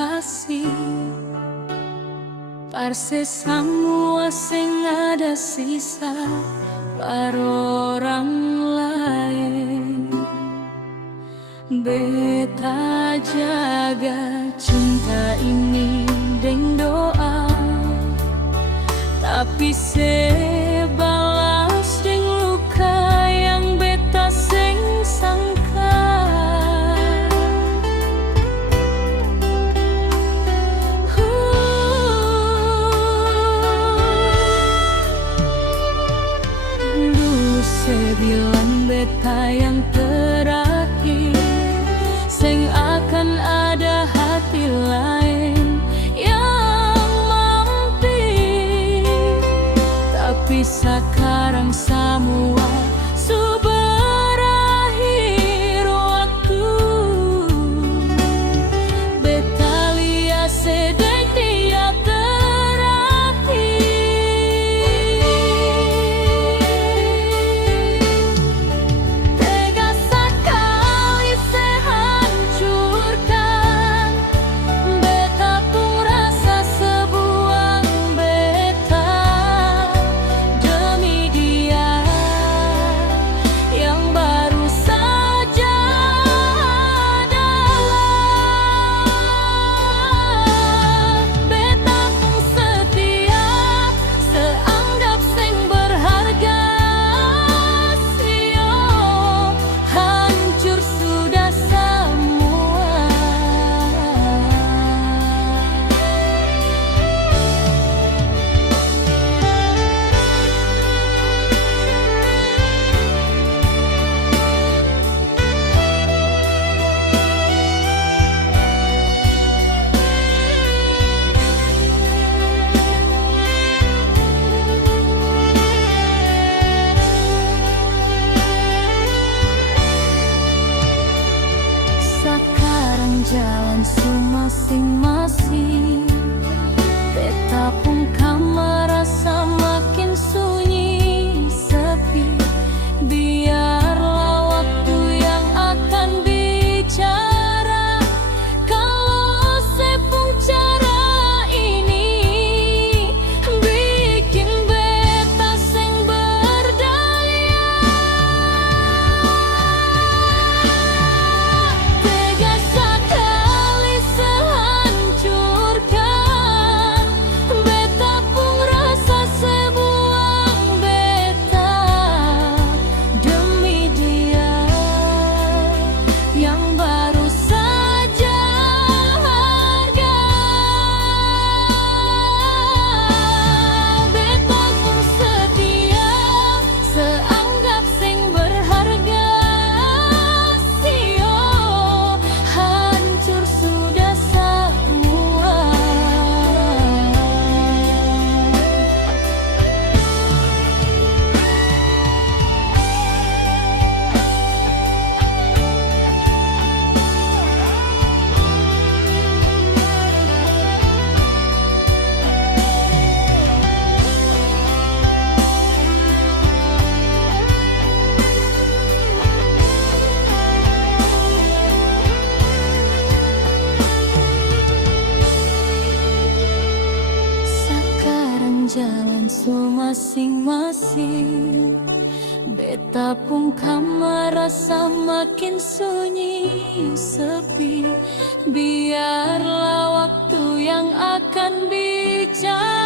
kasih. Parse semua sing ada sisa par orang lain. Beta jaga cinta ini deng doa, tapi sebalas deng luka yang beta sing sangka. Dulu saya bilang beta yang terakhir, sing akan ada hati lain yang mampir. Tapi sekarang semua sudah berakhir waktu. Beta lihat sedang dia terakhir. Tega sekali sehancurkan. Beta pun rasa sebuang beta demi dia yang baru saja adalah. Beta pun setia, seanggap sing berharga. Sio, hancur sudah semua. Sekarang jalan masing-masing. Beta pun kan merasa makin sunyi, sepi. Biarlah waktu yang akan bicara. Kalau sepung cara ini bikin beta sing berdaya. Tega sekali sehancurkan. Beta pun rasa sebuang beta demi dia yang baru saja harga. Beta pun setia, seanggap sing berharga. Sio, hancur sudah semua. Sekarang jalan masing-masing. Beta pun kan merasa makin sunyi, sepi. Biarlah waktu yang akan bicara.